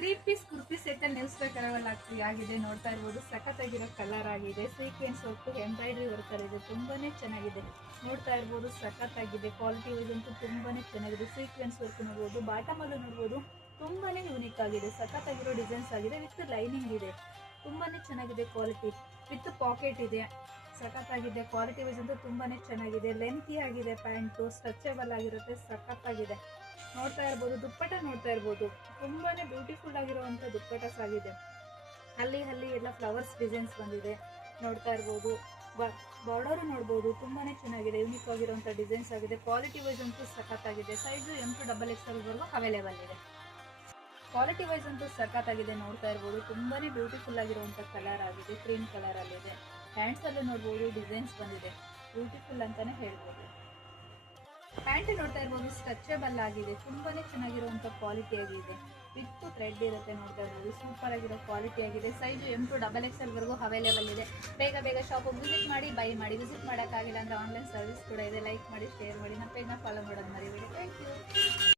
3 piece kurti set ಅಲ್ಲಿ news colour ಆಗಿದೆ. ನೋಡ್ತಾ ಇರ್ಬೋದು ಸಖತ್ತಾಗಿರೋ ಕಲರ್ ಆಗಿದೆ. ಸೀಕ್ವೆನ್ಸ್ ವರ್ಕ್ ಎಂಬ್ರಾಯ್ಡ್ರಿ ವರ್ಕ್ ಇದೆ, ತುಂಬಾನೇ ಚೆನ್ನಾಗಿದೆ. ನೋಡ್ತಾ ಇರ್ಬೋದು ಸಖತ್ತಾಗಿದೆ. ಕ್ವಾಲಿಟಿ ವೈಸ್ ಅಂತೂ ತುಂಬಾನೇ ಚೆನ್ನಾಗಿದೆ. ಸೀಕ್ವೆನ್ಸ್ ವರ್ಕ್ ನೋಡ್ಬೋದು, ಬಾಟಮ್ ಅಲ್ಲೂ ನೋಡ್ಬೋದು ತುಂಬಾನೇ ಯೂನಿಕ್ ಆಗಿದೆ. ಸಖತ್ತಾಗಿರೋ ಡಿಸೈನ್ಸ್ ಆಗಿದೆ. ವಿತ್ ಲೈನಿಂಗ್ ಇದೆ, ತುಂಬಾನೇ ಚೆನ್ನಾಗಿದೆ. ಕ್ವಾಲಿಟಿ ವಿತ್ ಪಾಕೆಟ್ ಇದೆ, ಸಖತ್ತಾಗಿದೆ. ಕ್ವಾಲಿಟಿ ವೈಸ್ ಅಂತೂ ತುಂಬಾನೇ ಚೆನ್ನಾಗಿದೆ. ಲೆಂತಿ ಆಗಿದೆ, ಪ್ಯಾಂಟು ಸ್ಟ್ರೆಚಬಲ್ ಆಗಿರುತ್ತೆ, ಸಖತ್ತಾಗಿದೆ. ನೋಡ್ತಾ ಇರ್ಬೋದು ದುಪ್ಪಟ, ನೋಡ್ತಾ ಇರ್ಬೋದು ತುಂಬಾನೇ ಬ್ಯೂಟಿಫುಲ್ ಆಗಿರುವಂತ ದುಪ್ಪಟಸ್ ಆಗಿದೆ. ಅಲ್ಲಿ ಎಲ್ಲ ಫ್ಲವರ್ಸ್ ಡಿಸೈನ್ಸ್ ಬಂದಿದೆ. ನೋಡ್ತಾ ಇರ್ಬೋದು ಬಾರ್ಡರ್ ನೋಡ್ಬೋದು, ತುಂಬಾನೇ ಚೆನ್ನಾಗಿದೆ. ಯೂನಿಕ್ ಆಗಿರುವಂತ ಡಿಸೈನ್ಸ್ ಆಗಿದೆ. ಕ್ವಾಲಿಟಿ ವೈಸ್ ಅಂತೂ ಸಖತ್ತಾಗಿದೆ. ಸೈಜು M2XXL ವರೆಗೂ ಅವೈಲೇಬಲ್ ಇದೆ. ಕ್ವಾಲಿಟಿ ವೈಸ್ ಅಂತೂ ಸಖತ್ತಾಗಿದೆ. ನೋಡ್ತಾ ಇರ್ಬೋದು ತುಂಬಾನೇ ಬ್ಯೂಟಿಫುಲ್ ಆಗಿರುವಂತ ಕಲರ್ ಆಗಿದೆ. ಕ್ರೀಮ್ ಕಲರ್ ಅಲ್ಲಿದೆ. ಹ್ಯಾಂಡ್ಸ್ ಅಲ್ಲೂ ನೋಡ್ಬೋದು ಡಿಸೈನ್ಸ್ ಬಂದಿದೆ, ಬ್ಯೂಟಿಫುಲ್ ಅಂತಾನೆ ಹೇಳ್ಬೋದು. ಪ್ಯಾಂಟ್ ನೋಡ್ತಾ ಇರ್ಬೋದು ಸ್ಟ್ರೆಚಬಲ್ ಆಗಿದೆ, ತುಂಬಾನೇ ಚೆನ್ನಾಗಿರುವಂತ ಕ್ವಾಲಿಟಿ ಆಗಿದೆ. ವಿತ್ ಥ್ರೆಡ್ ಇರುತ್ತೆ. ನೋಡ್ತಾ ಇರ್ಬೋದು ಸೂಪರ್ ಆಗಿರೋ ಕ್ವಾಲಿಟಿ ಆಗಿದೆ. ಸೈಜು M2XXL ವರೆಗೂ ಅವೈಲೇಬಲ್ ಇದೆ. ಬೇಗ ಶಾಪ್ ವಿಸಿಟ್ ಮಾಡಿ, ಬೈ ಮಾಡಿ. ವಿಸಿಟ್ ಮಾಡೋಕ್ಕಾಗಿಲ್ಲ ಅಂದ್ರೆ ಆನ್ಲೈನ್ ಸರ್ವಿಸ್ ಕೂಡ ಇದೆ. ಲೈಕ್ ಮಾಡಿ, ಶೇರ್ ಮಾಡಿ, ನಮ್ಮ ಪೇಜ್ನ ಫಾಲೋ ಮಾಡೋದು ಮರಿಬೇಡಿ. Thank you.